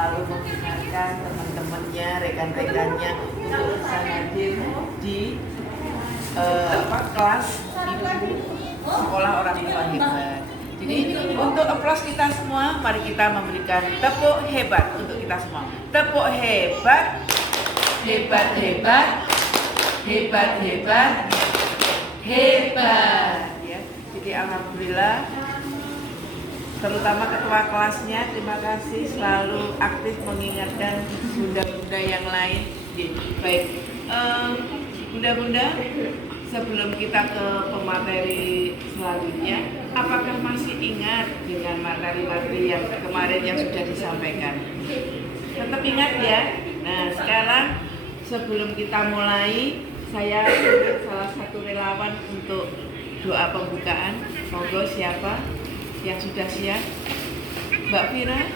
selalu mengingatkan teman-temannya, rekan-rekannya untuk bisa hadir di kelas ibu sekolah orang tua hebat. Jadi untuk aplaus kita semua, mari kita memberikan tepuk hebat untuk kita semua. Tepuk hebat, hebat, hebat, hebat, hebat, hebat. Ya, jadi alhamdulillah. Terutama ketua kelasnya, terima kasih selalu aktif mengingatkan bunda-bunda yang lain. Baik, bunda-bunda, sebelum kita ke pemateri selanjutnya, apakah masih ingat dengan materi-materi yang kemarin yang sudah disampaikan? Tetap ingat ya. Nah, sekarang sebelum kita mulai, saya salah satu relawan untuk doa pembukaan. Monggo siapa yang sudah siap? Mbak Fira,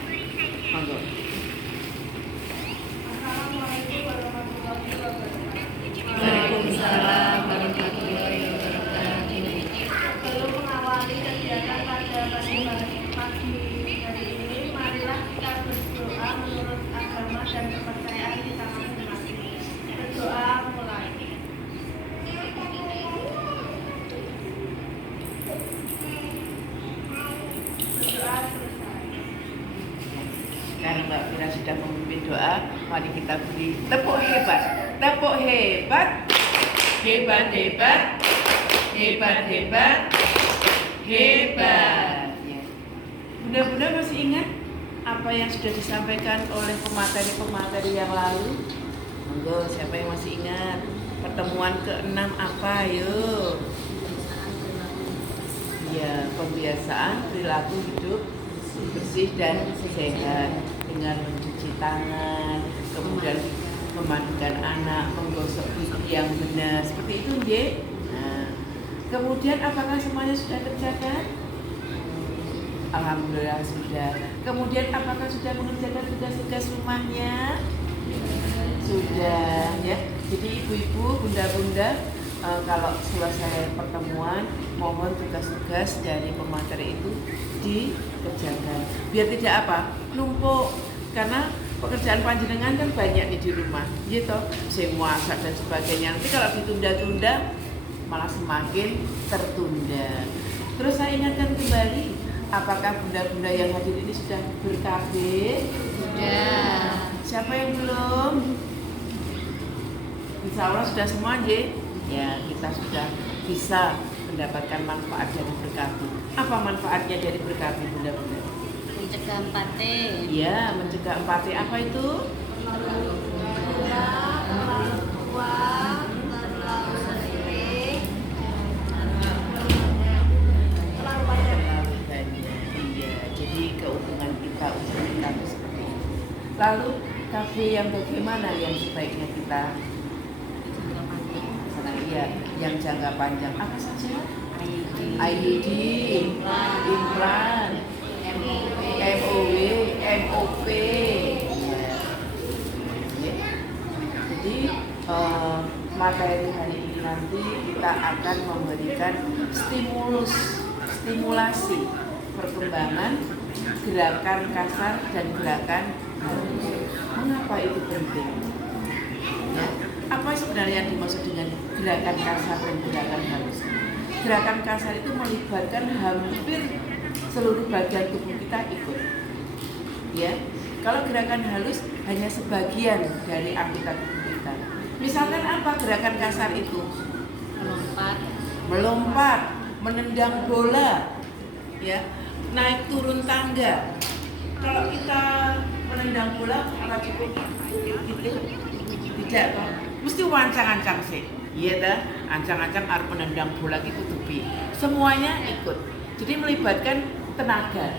monggo. Waalaikumsalam warahmatullahi wabarakatuh. Sebelum mengawali kegiatan pada pagi hari ini, marilah kita berdoa menurut agama dan kepercayaan kita masing-masing. Berdoa mulai. Berdoa selesai. Karena Mbak Fira sudah memimpin doa, mari kita beri tepuk hebat. Tepuk hebat, hebat, hebat, hebat, hebat, hebat. Ya. Bunda-bunda masih ingat apa yang sudah disampaikan oleh pemateri-pemateri yang lalu? Monggo, siapa yang masih ingat? Pertemuan ke-6 apa? Yuk. Ya, pembiasaan perilaku hidup bersih dan sehat dengan mencuci tangan, kemudian memandikan anak, menggosok gigi yang benar, seperti itu, nggih. Nah, kemudian apakah semuanya sudah tercatat? Alhamdulillah sudah. Kemudian apakah sudah mengerjakan tugas-tugas rumahnya? Sudah, ya. Jadi ibu-ibu, bunda-bunda, kalau selesai pertemuan, mohon tugas-tugas dari pemateri itu dikerjakan. Biar tidak apa? Numpuk. Karena pekerjaan panjenengan kan banyak nih di rumah, gitu. Saya masak dan sebagainya. Nanti kalau ditunda-tunda, malah semakin tertunda. Terus saya ingatkan kembali, apakah bunda-bunda yang hadir ini sudah ber-KB? Sudah. Siapa yang belum? Insya Allah sudah semua, nggih. Ya, kita sudah bisa mendapatkan manfaat dari ber-KB. Apa manfaatnya dari ber-KB, bunda-bunda? Mencegah 4T. Iya, mencegah 4T. Apa itu? Iya, jadi keuntungan kita untuk ber-KB seperti itu. Lalu, kafe yang bagaimana yang sebaiknya kita? Iya, yang jangka panjang apa saja? IUD, implan, MOW, MOP. Ya. Jadi materi hari ini nanti kita akan memberikan stimulasi perkembangan gerakan kasar dan gerakan halus. Mengapa itu penting? Ya. Apa sebenarnya yang dimaksud dengan gerakan kasar dan gerakan halus? Gerakan kasar itu melibatkan hampir seluruh bagian tubuh kita ikut. Ya, kalau gerakan halus hanya sebagian dari anggota tubuh kita. Misalkan apa gerakan kasar itu? Melompat, menendang bola, ya, naik turun tangga. Kalau kita menendang bola, apa cukup gitu? Tidak, toh. Mesti wancang-ancang sih. Iya dah, ancang-ancang arep menendang bola gitu tubi. Semuanya ikut. Jadi melibatkan tenaga.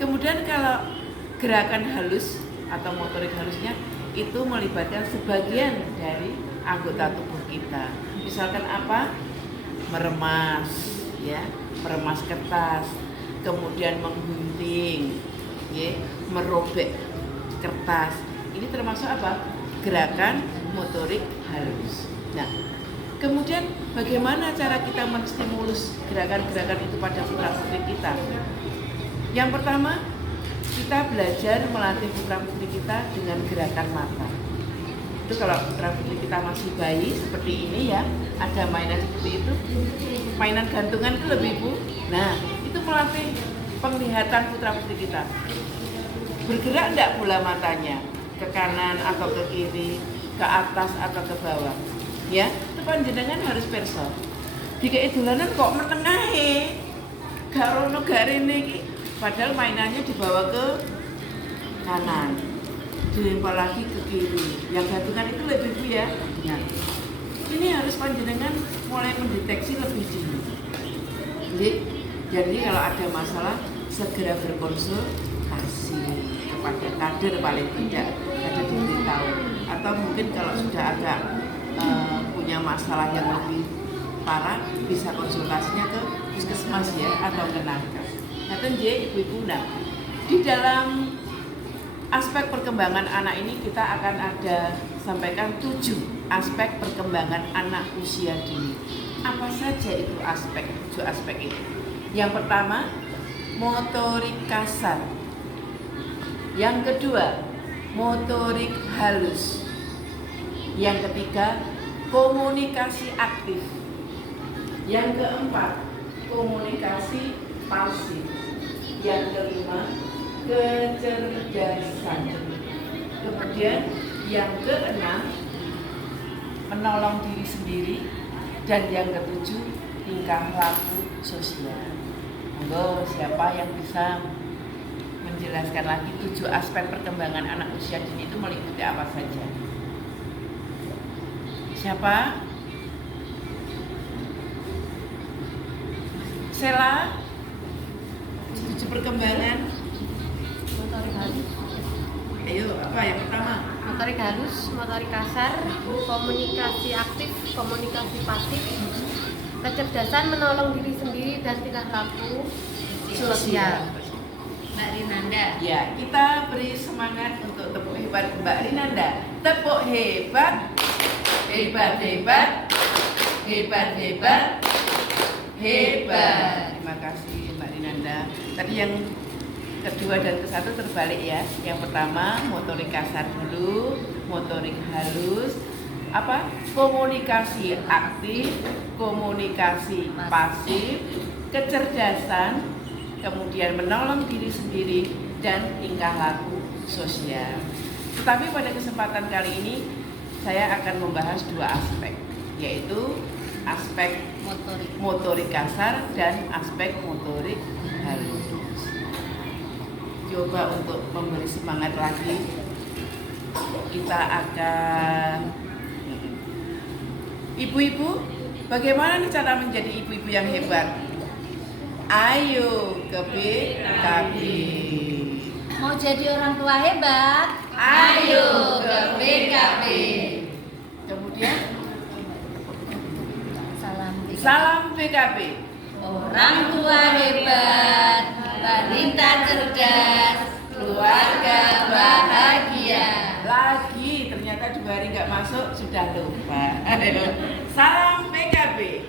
Kemudian kalau gerakan halus atau motorik halusnya itu melibatkan sebagian dari anggota tubuh kita. Misalkan apa? Meremas, ya, meremas kertas, kemudian menggunting, ya, merobek kertas. Ini termasuk apa? Gerakan motorik halus. Nah, kemudian bagaimana cara kita menstimulus gerakan-gerakan itu pada putra-putri kita? Yang pertama, kita belajar melatih putra-putri kita dengan gerakan mata. Itu kalau putra-putri kita masih bayi seperti ini ya, ada mainan seperti itu, mainan gantungan itu lebih Bu. Nah, itu melatih penglihatan putra-putri kita. Bergerak enggak bola matanya ke kanan atau ke kiri, ke atas atau ke bawah. Ya, itu panjenengan harus perso. Jika dolanan kok menengahe, gak rono gak rene iki, padahal mainannya dibawa ke kanan, dilempar lagi ke kiri. Yang gantungan itu lebih Bu ya. Nah, ini harus panjenengan mulai mendeteksi lebih dini. Jadi kalau ada masalah segera berkonsultasi kepada kader paling tidak, kader diberitahu. Atau mungkin kalau sudah agak punya masalah yang lebih parah, bisa konsultasinya ke puskesmas ya atau ke nakes. Nah, ibu-ibu, di dalam aspek perkembangan anak ini kita akan ada sampaikan 7 aspek perkembangan anak usia dini. Apa saja itu 7 aspek itu? Yang pertama, motorik kasar. Yang kedua, motorik halus. Yang ketiga, komunikasi aktif. Yang keempat, komunikasi pasif. Yang kelima, kecerdasan. Kemudian yang keenam, menolong diri sendiri. Dan yang ketujuh, tingkah laku sosial. Monggo, siapa yang bisa menjelaskan lagi 7 aspek perkembangan anak usia dini itu meliputi apa saja? Siapa? Sela? 7 perkembangan. Motorik halus. Ayo, apa yang pertama? Motorik halus, motorik kasar, komunikasi aktif, komunikasi pasif, kecerdasan, menolong diri sendiri, dan tingkah laku sosial. Mbak Rinanda. Ya, kita beri semangat untuk tepuk hebat Mbak Rinanda. Tepuk hebat, hebat, hebat, hebat, hebat, hebat. Terima kasih Mbak Rinanda. Tadi yang kedua dan ke-1 terbalik ya. Yang pertama motorik kasar dulu, motorik halus, apa? Komunikasi aktif, komunikasi pasif, kecerdasan, kemudian menolong diri sendiri, dan tingkah laku sosial. Tetapi pada kesempatan kali ini saya akan membahas 2 aspek, yaitu aspek motorik kasar dan aspek motorik halus. Coba untuk memberi semangat lagi, kita akan ibu-ibu, bagaimana nih cara menjadi ibu-ibu yang hebat? Ayo ke BKB. Mau jadi orang tua hebat? Ayo ke BKB. Kemudian salam BKB. Orang tua hebat, wanita cerdas, keluarga bahagia. Lagi ternyata 2 hari nggak masuk sudah lupa. Salam BKB.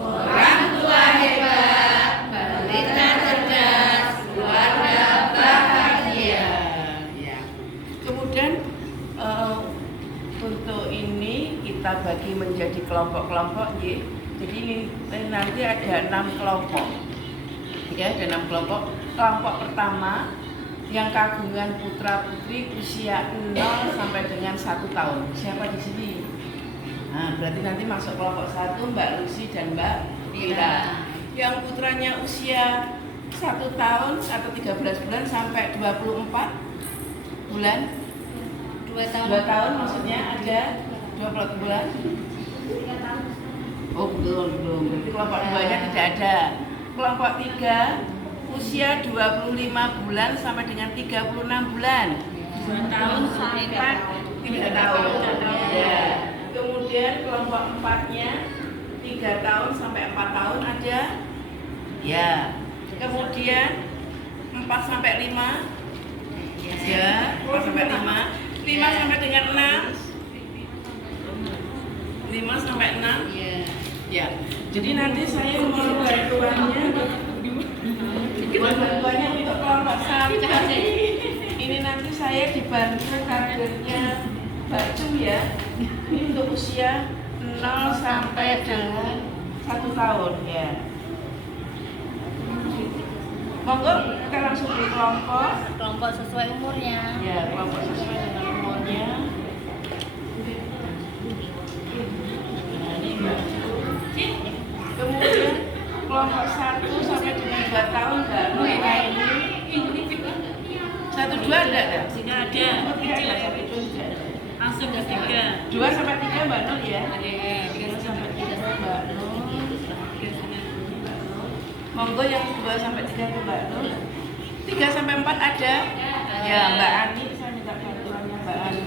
Orang tua hebat, wanita cerdas, keluarga bahagia. Ya. Kemudian untuk ini kita bagi menjadi kelompok-kelompok, ya. Jadi ini nanti ada 6 kelompok. Ya, ada 6 kelompok. Kelompok pertama yang kagungan putra-putri usia 0 sampai dengan 1 tahun. Siapa di sini? Nah, berarti nanti masuk kelompok 1 Mbak Lucy dan Mbak Mira. Yang putranya usia 1 tahun atau 13 bulan sampai 24 bulan. 2 tahun. 2 tahun maksudnya ada 20 bulan. Oh belum. Berarti kelompok 2-nya tidak ada. Kelompok 3 usia 25 bulan sampai dengan 36 bulan. 2 tahun sampai 3 tahun. Ya. Kemudian kelompok 4-nya 3 tahun sampai 4 tahun ada. Ya. Kemudian 4 sampai 5. Ya, 4 sampai 5. 5 sampai dengan 6. 5 sampai 6. Iya. Ya. Jadi nanti saya mau bantuannya untuk kelompok 1. Ini nanti saya dibantu kadernya Mbak Cum ya. Ini untuk usia 0 sampai dengan 1 tahun ya. Monggo kita langsung di Kelompok sesuai umurnya. ya, kelompok sesuai dengan umurnya. Nah, ini Mbak. Kemudian kelompok 1 sampai dengan 2 tahun Mbak Nur ya, ini 1, 2 ada nggak? Tidak ada. Oh, tidak ada, 1, 2 tidak ada. Langsung ke 3. 2 sampai 3 Mbak Nur ya. 3 sampai 3 Mbak Nur. Monggo yang 2 sampai 3 ke Mbak Nur. 3 sampai 4 ada? Ya, Mbak Ani, saya minta bantuannya Mbak Ani.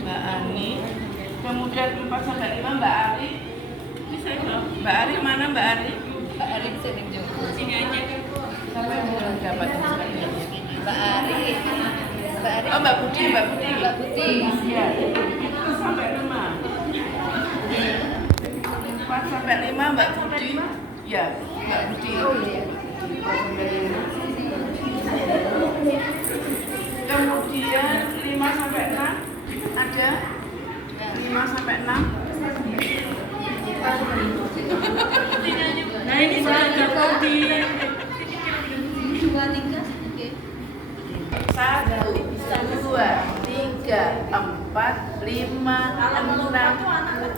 Mbak Ani. Kemudian 4 sampai 5 Mbak Ari. Bisa dong. Mbak Ari mana Mbak Ari? Mbak Ari sering juga. Sini aja. Sampai belum dapat sekalian. Mbak Ari. Oh Mbak Budi, Mbak Budi. Mbak Budi. Iya. 4 sampai 5. 4 sampai 5 Mbak Budi. Ya, Mbak Budi. Kemudian 5 sampai 6 ada? 5 sampai 6. Nah ini sudah gabung di 2, 3. Oke. 1, 2, 3, 4, 5, 6,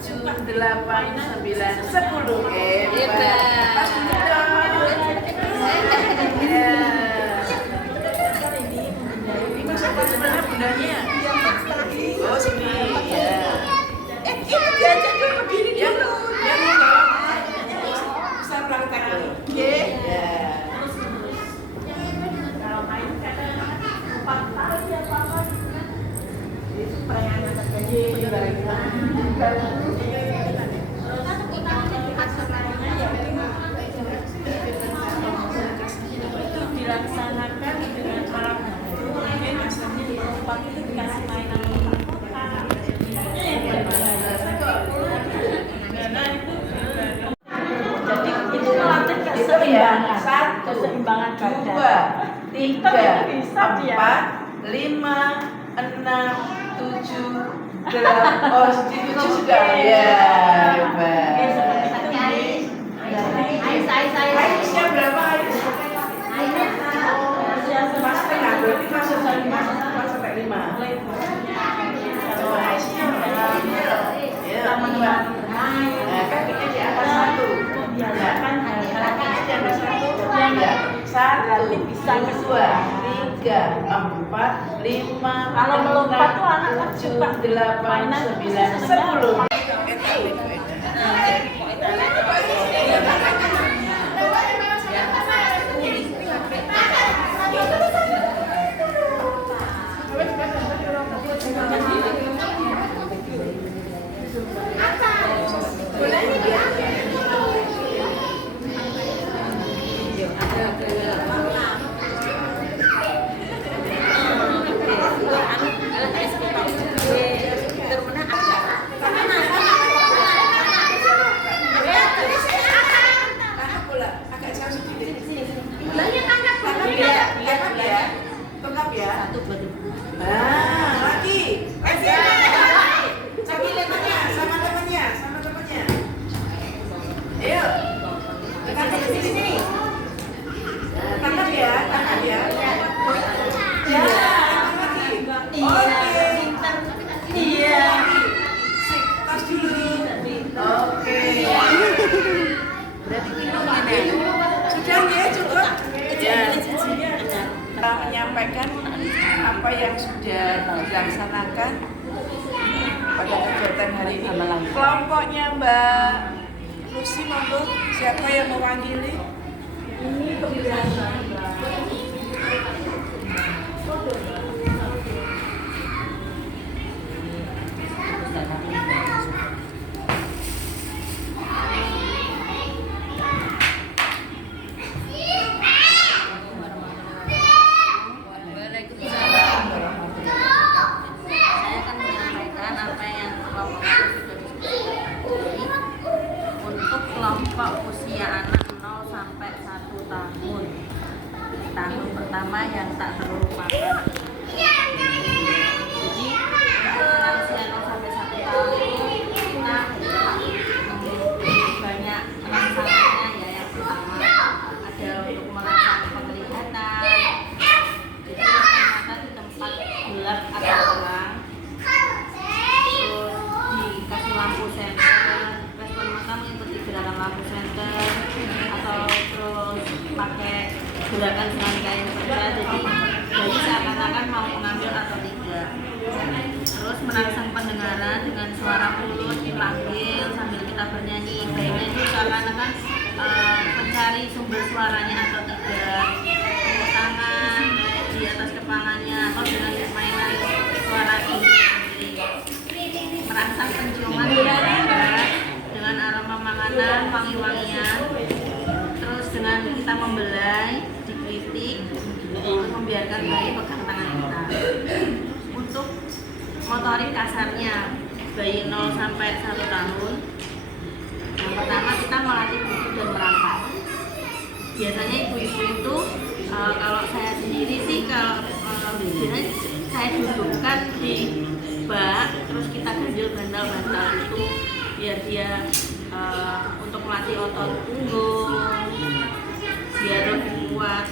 7, 8, 9, 10. Hebat. Pas dulu dong. Ya. Ini siapa sebenarnya bundanya? Oh sini. Ya. Diajak dulu berdiri dulu. Yang bisa praktek dulu. Oke. Ya. Kalau main kadang 4 tahun ya Pak. Itu perayaan terjadi itu dilaksanakan dengan alat mungkin asalnya di tempat itu dikasih mainan jadi itu melatih keseimbangan, 1, 2, 3, 4, 5, 6, 7, 8. Oh, 7 sudah ya. Hebat. Aisnya berapa Ais? Mas tengah, berarti masuk dari Mas sampai 5. Oh, Aisnya berapa? Ya, 2. Nah, kakinya di atas 1. Ya, kakinya di atas 1. Ya, 1, 2, 3, 4, 5. Kalau melompat tuh anak 7, 8, 9, 10. Tengap ya. 1, 2, 3. Nah, lagi. Sambil temannya, sama temannya. Ayo. Tangkap di sini. Tangkap ya. Ya, lagi. Oke. Iya. Sip, tas dulu. Oke. Berarti ini sudah ya, cukup. Ya. Kita menyampaikan apa yang sudah dilaksanakan pada kegiatan hari ini. Kelompoknya Mbak Lucy, monggo, siapa yang mewakili? Ini pemilihan kelompok usia anak 0 sampai 1 tahun. merangsang pendengaran dengan suara mulut dipanggil sambil kita bernyanyi. Baiknya itu seakan-akan mencari sumber suaranya atau tidak. Tepuk tangan di atas kepalanya atau dengan mainan suara sendiri. Merangsang penciuman dengan aroma makanan, wangi-wangian. Terus dengan kita membelai, dikritik, membiarkan bayi pegang tangan kita. Untuk motorik kasarnya bayi 0 sampai 1 tahun, yang pertama kita melatih duduk dan merangkak. Biasanya ibu-ibu itu kalau saya sendiri sih kalau biasanya saya dudukkan di bak, terus kita ganjil bantal-bantal itu biar dia untuk melatih otot punggung biar lebih kuat,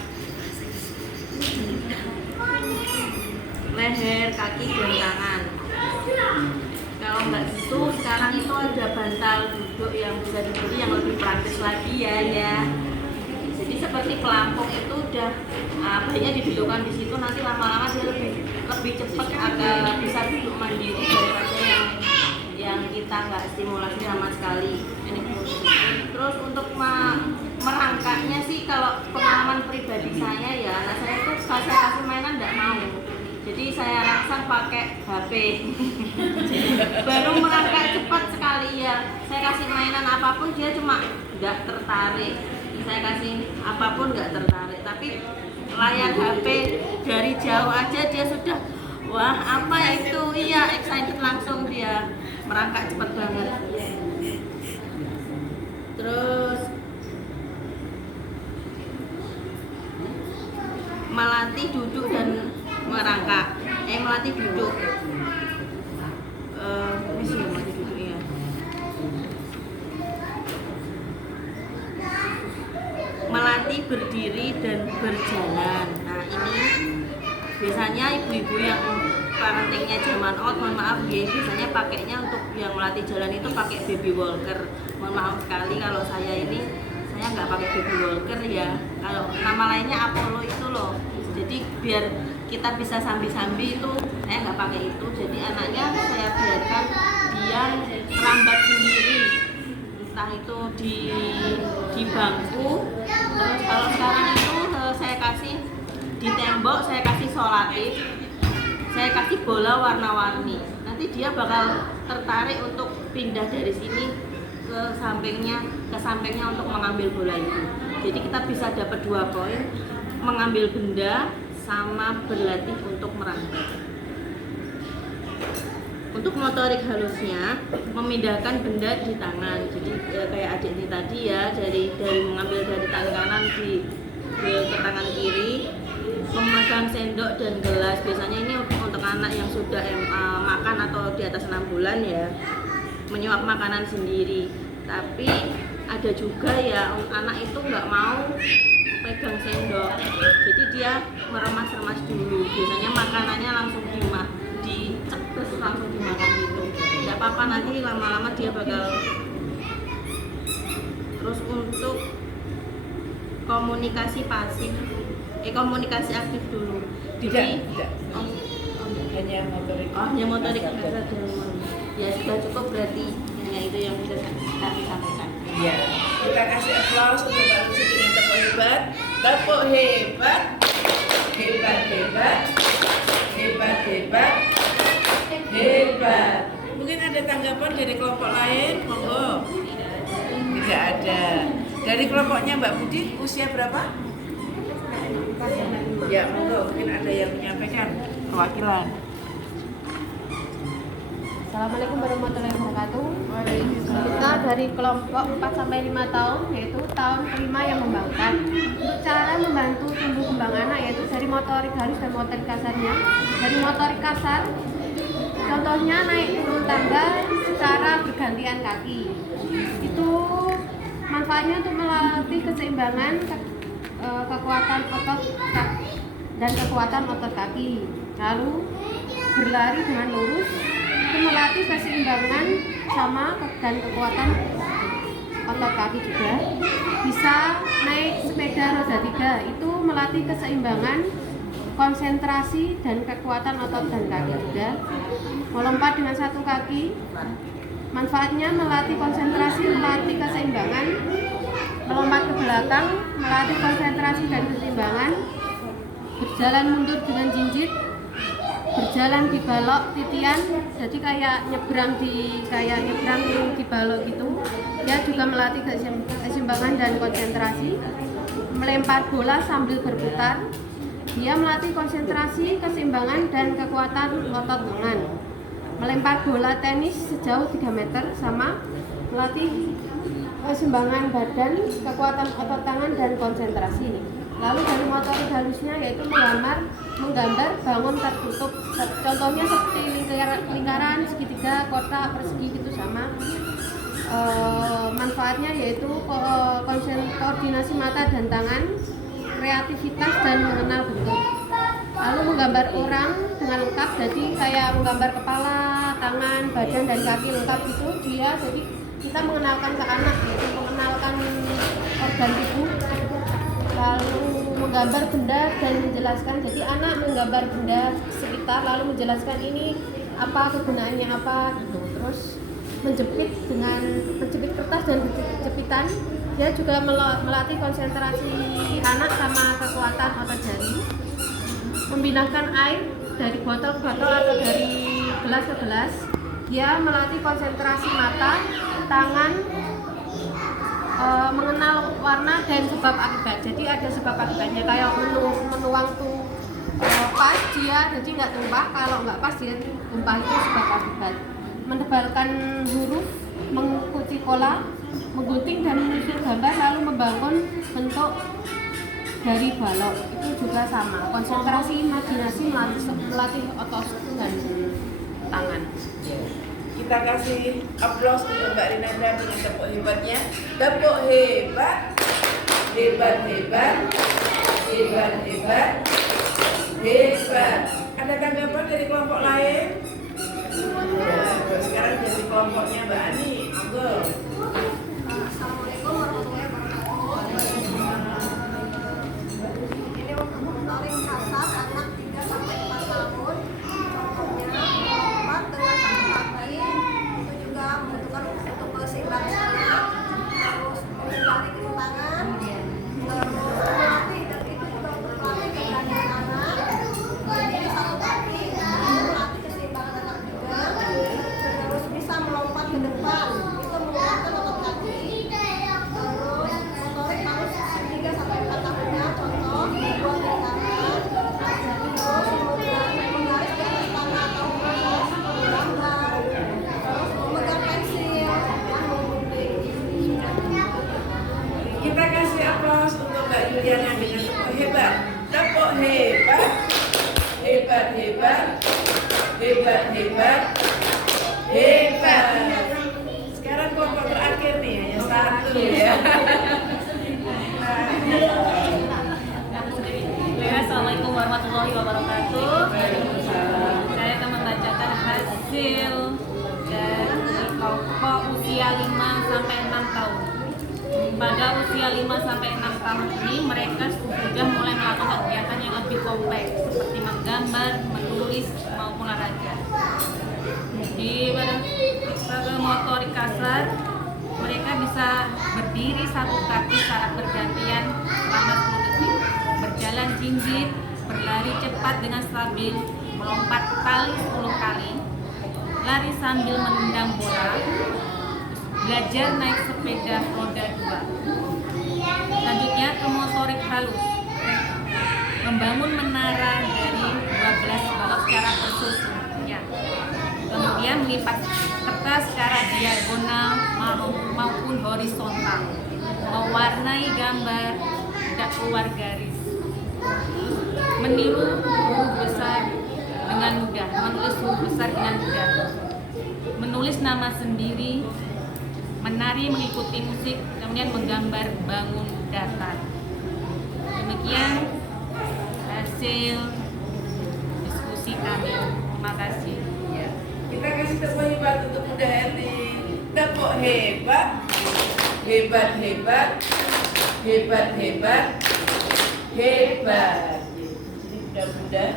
leher, kaki, dan tangan. Kalau nggak gitu, sekarang itu ada bantal duduk yang bisa dibeli yang lebih praktis lagi ya. Jadi seperti pelampung itu udah bayinya didudukkan di situ, nanti lama-lama dia lebih cepat agak bisa duduk mandiri daripada yang kita nggak stimulasi sama sekali. Terus untuk merangkaknya sih kalau pengalaman pribadi saya ya, anak saya itu saya kasih mainan nggak mau. Jadi saya rangsang pakai HP. Baru merangkak cepat sekali ya. Saya kasih mainan apapun dia cuma nggak tertarik. Saya kasih apapun nggak tertarik. Tapi layar HP dari jauh aja dia sudah wah apa itu, iya excited, langsung dia merangkak cepat banget. Terus melatih duduk dan merangkak, melatih duduk. Melatih duduk ya. Melatih berdiri dan berjalan. Nah ini biasanya ibu-ibu yang parentingnya zaman old, mohon maaf ya, biasanya pakainya untuk yang melatih jalan itu pakai baby walker. Mohon maaf sekali kalau saya nggak pakai baby walker ya. Kalau nama lainnya Apollo itu loh. Jadi biar kita bisa sambi-sambi itu saya nggak pakai itu. Jadi anaknya saya biarkan dia merambat sendiri, entah itu di bangku. Terus kalau sekarang itu saya kasih di tembok, saya kasih solatif, saya kasih bola warna-warni. Nanti dia bakal tertarik untuk pindah dari sini ke sampingnya untuk mengambil bola itu. Jadi kita bisa dapat 2 poin, mengambil benda sama berlatih untuk merangkak. Untuk motorik halusnya, memindahkan benda di tangan. Jadi kayak adik ini tadi ya, dari mengambil dari tangan kanan ke tangan kiri, memegang sendok dan gelas. Biasanya ini untuk anak yang sudah makan atau di atas 6 bulan ya, menyuap makanan sendiri. Tapi ada juga ya anak itu nggak mau pegang sendok, jadi dia meremas-remas dulu. Biasanya makanannya langsung dicek terus langsung dimakan gitu. Nggak apa-apa, nanti lama-lama dia bakal. Terus untuk komunikasi pasif, komunikasi aktif dulu. Tidak. Hanya motorik. Oh, hanya motorik kasar Jerman. Ya sudah cukup berarti. Hanya itu yang bisa kami sampaikan. Ya, kita kasih aplaus untuk Mbak Lucy dengan tepuk hebat. Tepuk hebat. Hebat. Mungkin ada tanggapan dari kelompok lain, monggo. Tidak ada. Dari kelompoknya Mbak Budi, usia berapa? Ya, monggo. Mungkin ada yang menyampaikan perwakilan. Assalamualaikum warahmatullahi wabarakatuh. Kita dari kelompok 4 sampai 5 tahun, yaitu tahun kelima yang membangkang. Untuk cara membantu tumbuh kembang anak yaitu dari motorik halus dan motorik kasarnya. Dari motorik kasar, contohnya naik turun tangga secara bergantian kaki. Itu manfaatnya untuk melatih keseimbangan, kekuatan otot dan kekuatan otot kaki. Lalu berlari dengan lurus itu melatih keseimbangan dan kekuatan otot kaki juga. Bisa naik sepeda roda 3 itu melatih keseimbangan konsentrasi dan kekuatan otot dan kaki juga. Melompat dengan satu kaki. Manfaatnya melatih konsentrasi, melatih keseimbangan. Melompat ke belakang, melatih konsentrasi dan keseimbangan. Berjalan mundur dengan jinjit. Berjalan di balok titian, jadi kayak nyebrang di balok gitu. Dia juga melatih keseimbangan dan konsentrasi. Melempar bola sambil berputar. Dia melatih konsentrasi, keseimbangan dan kekuatan otot lengan. Melempar bola tenis sejauh 3 meter sama. Melatih keseimbangan badan, kekuatan otot tangan dan konsentrasi. Lalu dari motorik halusnya yaitu menggambar bangun tertutup. Contohnya seperti lingkaran, segitiga, kotak, persegi gitu sama. Manfaatnya yaitu koordinasi mata dan tangan, kreativitas dan mengenal bentuk. Lalu menggambar orang dengan lengkap, jadi kayak menggambar kepala, tangan, badan dan kaki lengkap gitu. Dia jadi kita mengenalkan ke anak, yaitu mengenalkan organ tubuh. Lalu menggambar benda dan menjelaskan, jadi anak menggambar benda sekitar lalu menjelaskan ini apa kegunaannya apa gitu. Terus menjepit kertas dan jepitan. Dia juga melatih konsentrasi anak sama kekuatan otot jari. Membinakan air dari botol ke botol atau dari gelas ke gelas. Dia melatih konsentrasi mata, tangan, mengenal warna dan sebab akibat. Jadi ada sebab akibatnya, kayak menuang tuh pas dia jadi nggak tumpah, kalau nggak pas dia tumpah, itu sebab akibat. Menebalkan huruf, mengunci pola, menggunting dan menyusun gambar, lalu membangun bentuk dari balok, itu juga sama. Konsentrasi, imajinasi, melatih otot dan tangan. Kita kasih aplaus untuk Mbak Rinanda dengan tepuk hebatnya. Tepuk hebat, hebat, hebat, hebat, hebat, hebat. Ada tanggapan dari kelompok lain? Ya, sekarang jadi kelompoknya Mbak Ani. Monggo. Assalamualaikum warahmatullahi wabarakatuh. Ini untuk motorik kasar anak 3 sampai 4 tahun. Contohnya melompat dengan satu kaki, itu juga membutuhkan untuk keseimbangan, terus menghindari kerintangan, terus melatih, dan itu juga untuk melatih keberanian anak. Berdiri satu kaki, melatih keseimbangan anak juga, terus bisa melompat ke depan, itu menggunakan otot kaki. Terus motorik halus 3 sampai 4 tahunnya, contoh membuat lingkaran, terus menggaris di atas tanah atau emas, menggambar, terus memegang pensil, yang menggunting. Kita kasih aplaus untuk Mbak Yuliana dengan tepuk hebat. Tepuk hebat, hebat, hebat, hebat, hebat, hebat. Sekarang kelompok terakhir nih, hanya satu ya. Assalamualaikum warahmatullahi wabarakatuh. Saya akan membacakan hasil dari kelompok usia 5 sampai 6 tahun. Pada usia 5 sampai 6 tahun ini mereka sudah mulai melakukan kegiatan yang lebih kompleks seperti menggambar, menulis maupun olahraga. Di pada motorik kasar mereka bisa berdiri satu kaki secara bergantian selama 10 detik, berjalan jinjit, berlari cepat dengan stabil, melompat tali 10 kali, lari sambil menendang bola, belajar naik sepeda roda 2. Selanjutnya ke motorik halus, membangun menara dari 12 balok secara tersusun. Ya. Kemudian melipat kertas secara diagonal maupun horizontal, mewarnai gambar tidak keluar garis, meniru huruf besar dengan mudah, menulis huruf besar dengan mudah, menulis nama sendiri, menari mengikuti musik, kemudian menggambar bangun datar. Demikian hasil diskusi kami. Terima kasih. Ya. Kita kasih tepuk hebat untuk Bunda Herni. Tepuk hebat, hebat, hebat, hebat, hebat, hebat. Jadi Bunda Bunda,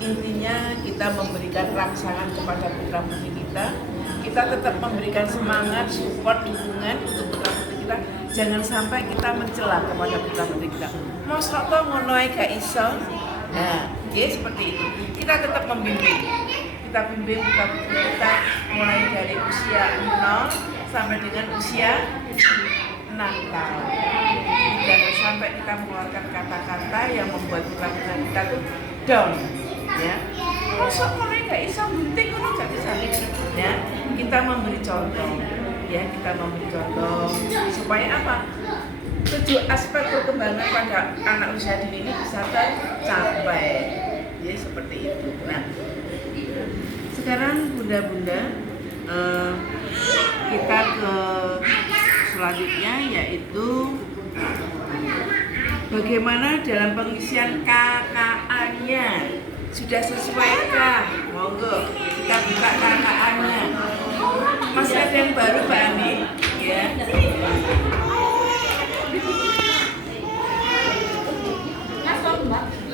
intinya kita memberikan rangsangan kepada putra putri kita. Kita tetap memberikan semangat, support, dukungan untuk putra putri kita. Jangan sampai kita mencela kepada putra putri kita. Mosok to ngono ae gak iso. Nah, ya seperti itu. Kita tetap membimbing. Kita bimbing putra putri kita mulai dari usia 0 sampai dengan usia 6 tahun. Jangan sampai kita mengeluarkan kata-kata yang membuat putra putri kita tuh down, ya. Mosok ngono gak iso gunting ngono gak bisa. Ya, kita memberi contoh, ya, kita memberi contoh supaya apa? 7 aspek perkembangan pada anak usia dini ini bisa tercapai. Ya, seperti itu. Nah, sekarang bunda-bunda kita ke selanjutnya, yaitu bagaimana dalam pengisian KKA-nya. Sudah sesuaikah? Monggo kita buka KKA-nya. Masih ada yang baru Mbak Ani? Ya.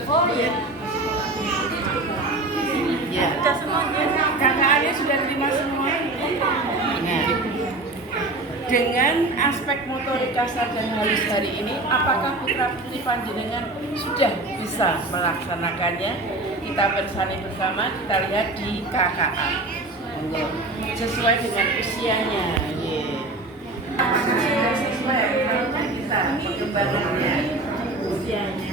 Oh ya. Ya. Sudah semuanya. KKA-nya sudah terima semua. Nah, dengan aspek motorik kasar dan halus hari ini, apakah putra putri panjenengan sudah bisa melaksanakannya? Kita bersani bersama, kita lihat di KKA. Sesuai dengan usianya. Sudah sesuai dengan kita perkembangannya, usianya.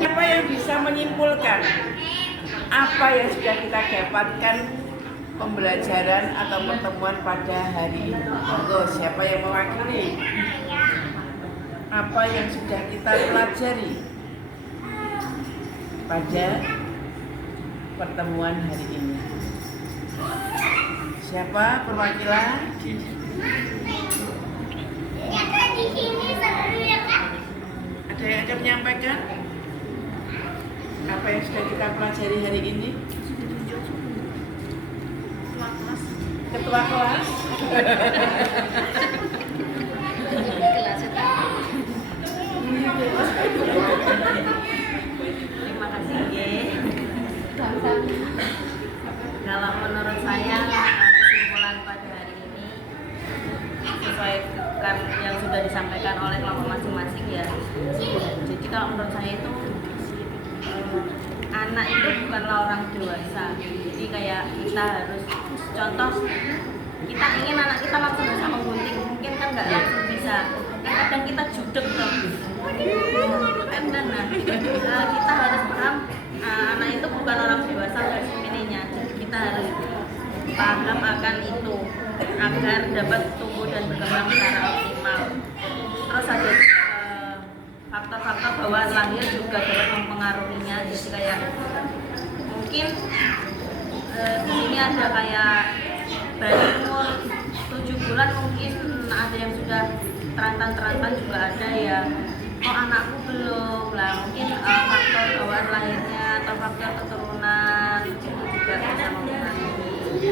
Apa yang bisa menyimpulkan apa yang sudah kita dapatkan pembelajaran atau pertemuan pada hari ini? Monggo, siapa yang mewakili? Apa yang sudah kita pelajari pada pertemuan hari ini? Siapa perwakilan? Ada yang akan menyampaikan apa yang sudah kita pelajari hari ini? Ketua kelas. Terima kasih ya. Kalau menurut saya kesimpulan pada hari ini sesuai yang sudah disampaikan oleh kelompok masing-masing ya. Jadi kalau menurut saya itu anak itu bukanlah orang dewasa. Jadi kayak kita harus contoh, kita ingin anak kita langsung bisa menggunting, mungkin kan nggak langsung bisa. Kadang kita judek tuh, kita harus paham anak itu bukan orang dewasa versi mininya. Jadi kita harus paham akan itu agar dapat tumbuh dan berkembang secara optimal. Terus ada faktor-faktor bawaan lahir juga dapat mempengaruhinya. Jadi kayak mungkin di sini ada kayak bayi umur 7 bulan mungkin ada yang sudah terantan juga ada ya. Oh anakku belum lah, mungkin faktor bawaan lahirnya atau faktor keturunan itu juga bisa mempengaruhi.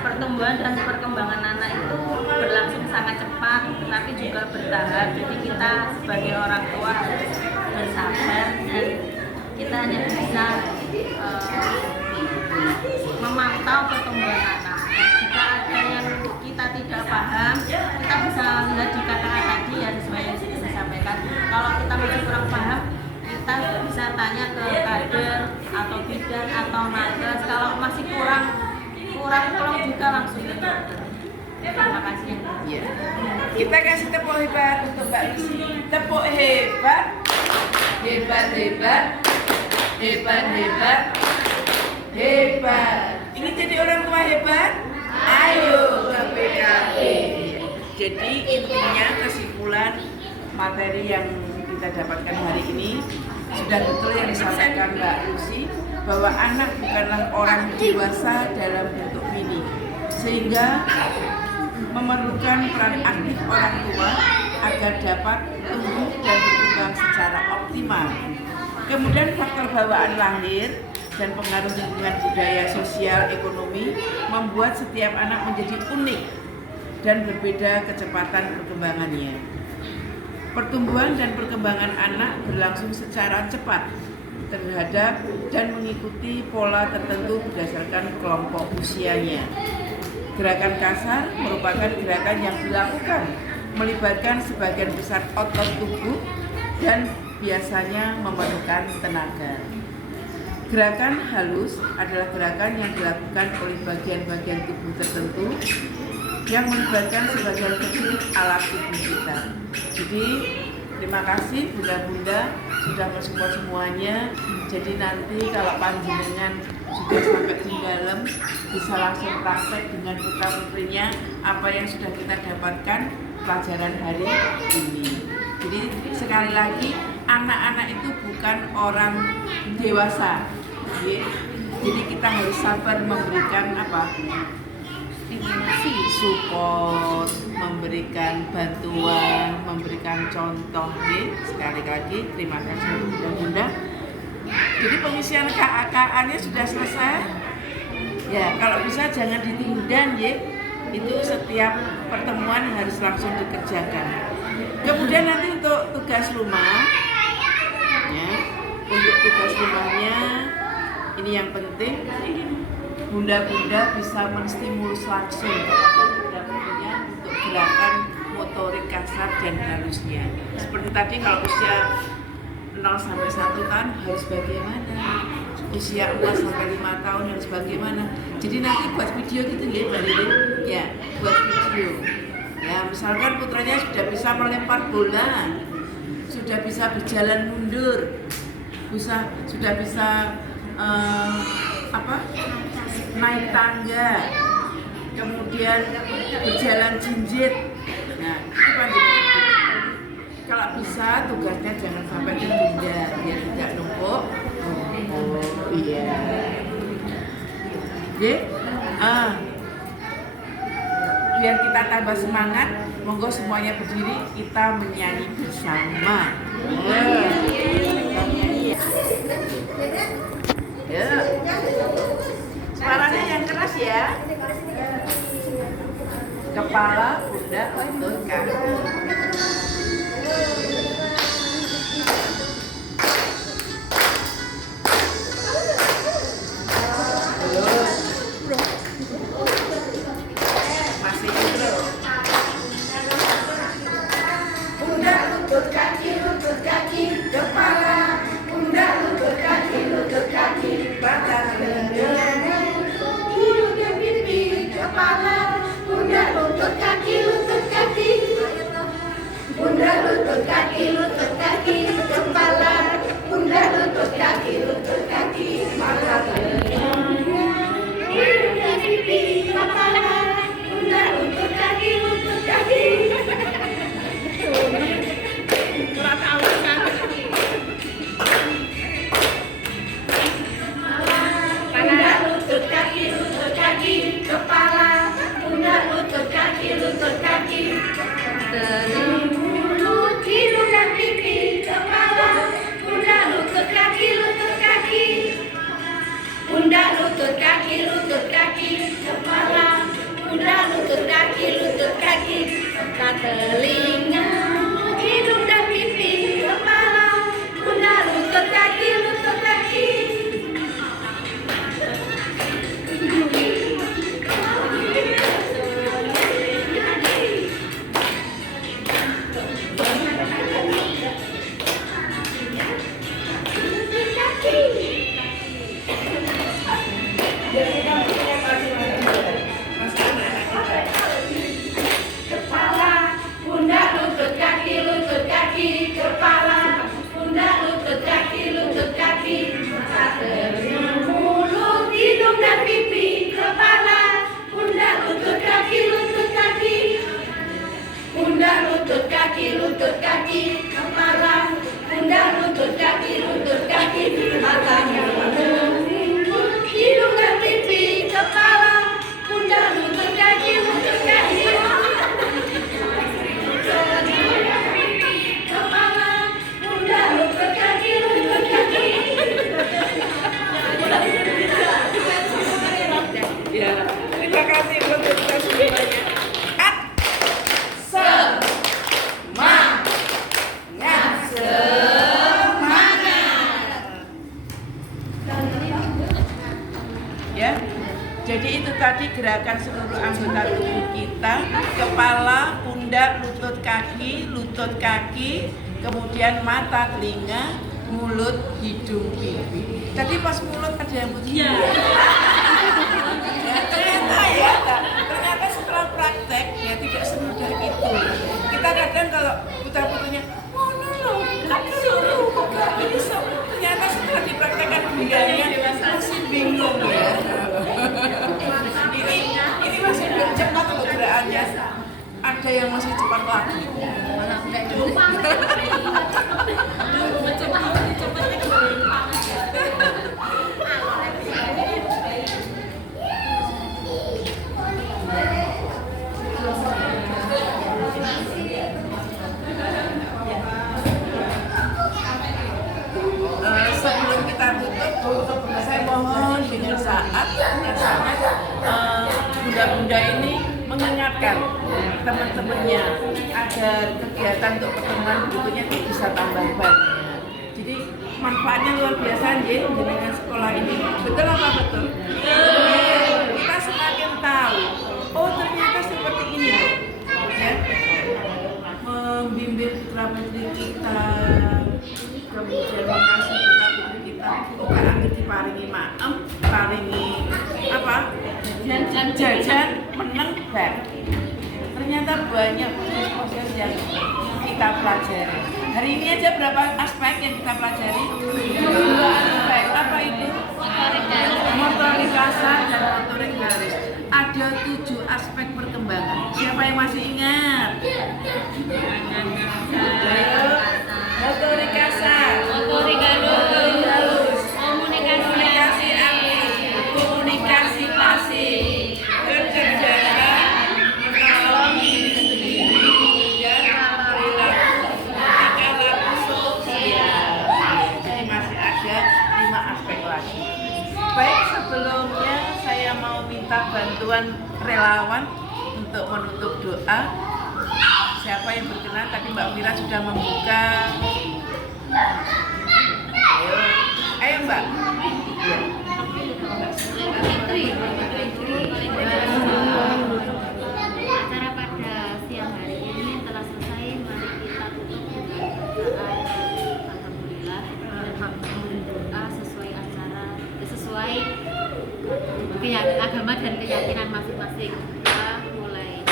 Pertumbuhan dan perkembangan anak itu berlangsung sangat cepat, tapi juga bertahap. Jadi kita sebagai orang tua harus bersabar dan kita hanya bisa memantau pertumbuhan anak. Jika ada yang kita tidak paham, kita bisa melihat di kata-kata tadi ya sesuai yang sudah disampaikan. Kalau kita masih kurang paham, kita bisa tanya ke kader atau bidan atau nakes. Kalau masih kurang tolong juga langsung ke dokter. Terima kasih. Ya. Kita kasih tepuk hebat untuk Mbak Lucy. Tepuk hebat, hebat, hebat, hebat, hebat, hebat. Ini jadi orang tua hebat. Ayo ke PKP. Jadi intinya kesimpulan materi yang kita dapatkan hari ini sudah betul yang disampaikan Mbak Lucy, bahwa anak bukanlah orang dewasa dalam bentuk mini, sehingga memerlukan peran aktif orang tua agar dapat tumbuh dan berkembang secara optimal. Kemudian faktor bawaan lahir dan pengaruh lingkungan budaya, sosial, ekonomi membuat setiap anak menjadi unik dan berbeda kecepatan perkembangannya. Pertumbuhan dan perkembangan anak berlangsung secara cepat terhadap dan mengikuti pola tertentu berdasarkan kelompok usianya. Gerakan kasar merupakan gerakan yang dilakukan melibatkan sebagian besar otot tubuh dan biasanya memerlukan tenaga. Gerakan halus adalah gerakan yang dilakukan oleh bagian-bagian tubuh tertentu yang melibatkan sebagian kecil alat tubuh kita. Jadi terima kasih bunda-bunda sudah mensupport semuanya. Jadi nanti kalau panjenengan sudah sampai di dalam bisa langsung praktek dengan putra putrinya apa yang sudah kita dapatkan pelajaran hari ini. Jadi sekali lagi anak-anak itu bukan orang dewasa. Jadi kita harus sabar memberikan apa? Stimulasi, support, memberikan bantuan, memberikan contoh. Sekali lagi terima kasih bunda-bunda. Jadi pengisian KA-KA-nya sudah selesai. Ya, kalau bisa jangan ditunda ya. Itu setiap pertemuan harus langsung dikerjakan. Kemudian nanti untuk tugas rumah, ya, untuk tugas rumahnya ini yang penting, bunda-bunda bisa menstimulus langsung kepada bunda-bundanya untuk gerakan motorik kasar dan halusnya. Seperti tadi kalau usia 0 sampai 1 tahun harus bagaimana, usia 4 sampai 5 tahun harus bagaimana. Jadi nanti buat video gitu ya Mbak Lili, ya buat video. Ya misalkan putranya sudah bisa melempar bola, sudah bisa berjalan mundur, sudah bisa naik tangga, kemudian berjalan jinjit. Nah itu panjenengan. Kalau bisa tugasnya jangan sampai tertunda, biar tidak numpuk. Oh iya. Oke. Biar kita tambah semangat, monggo semuanya berdiri, kita menyanyi bersama. Kita menyanyi ya. Ya. Suaranya yang keras ya. Kepala, pundak, lutut, kaki. Masih terus. Pundak, lutut, kaki, kepala. Pundak, lutut, kaki, batang leher. Hidung dan pipi, kepala. Pundak, lutut, kaki. Pundak, lutut, kaki, kepala. Pundak, lutut, kaki, mata leher. Hidung dan pipi, kepala. Pundak, lutut, kaki. Kurang tahu kan? Pundak, lutut, kaki, kepala. Pundak, lutut, kaki. Mulut, hidung dan pipi, kepala. Pundak, lutut, kaki. Pundak, lutut, kaki, kepala. Pundak, lutut, kaki. Telinga, hidung dan pipi, kepala. Pundak, lutut, kaki. Kepala, pundak, lutut, kaki, kepala. Pundak, lutut, kaki. Telinga, mulut, hidung dan pipi, kepala. Pundak, lutut, kaki. Pundak, lutut, kaki, kepala. Pundak, lutut, kaki, matanya. Mulut, hidung dan pipi, kepala. Pundak, lutut, kaki. Kepala, pundak, lutut, kaki. Ya, terima kasih buat kita semuanya. Ya, jadi itu tadi gerakan seluruh anggota tubuh kita, kepala, pundak, lutut kaki, kemudian mata, telinga, mulut, hidung, pipi. Tadi pas mulut ada yang begini. Iya. Ternyata setelah praktek ya tidak semudah itu. Kita kadang kalau putar-putarnya, oh no, ini ternyata setelah dipraktekkan budayanya masih bingung ya. Ini masih belum cepat untuk gerakannya. Ada yang masih cepat lagi. Sebelum kita tutup, saya mohon dengan saat dan sangat bunda-bunda ini mengingatkan teman-temannya agar kegiatan untuk pertemuan berikutnya bisa tambah banyak. Jadi manfaatnya luar biasa nggih dengan sekolah ini. Betul apa betul? Kita semakin tahu. Oh ternyata seperti ini loh. Ya. Membimbing putra-putri kita, kemudian mengasuh putra-putri kita. Oh Kak diparingi maem, paringi apa? Jajan meneng bar. Ternyata banyak proses yang kita pelajari. Hari ini aja berapa aspek yang kita pelajari? 2 aspek. Apa itu? Motorik kasar dan motorik halus. Ada 7 aspek perkembangan. Siapa yang masih ingat? Motorik kasar, motorik halus, komunikasi aktif, komunikasi pasif, kecerdasan menolong diri sendiri dan perilaku tingkah laku sosial. Jadi masih ada 5 aspek lagi. Baik, sebelumnya saya mau minta bantuan relawan untuk menutup doa. Siapa yang berkenan? Tadi Mbak Mira sudah membuka. Ayo Mbak. Acara pada siang hari ini telah selesai. Mari kita tutup dengan bacaan alhamdulillah dan berdoa sesuai acara, sesuai agama dan keyakinan masing-masing. Kita mulai.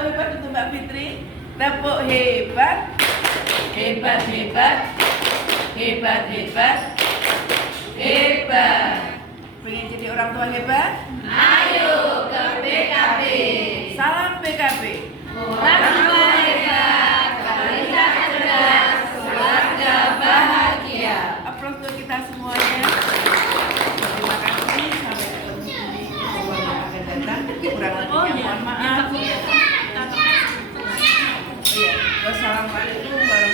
Hebat untuk Mbak Fitri. Tepuk hebat, hebat, hebat, hebat, hebat, hebat. Pengen jadi orang tua hebat? Ayo ke BKB. Salam BKB. Orang tua hebat, bangsa cerdas, keluarga bahagia. Aplaus untuk kita semuanya. Terima kasih. Sampai ketemu di pertemuan yang akan datang. Kurang lebihnya mohon maaf. Iya. Wassalamualaikum warahmatullahi wabarakatuh.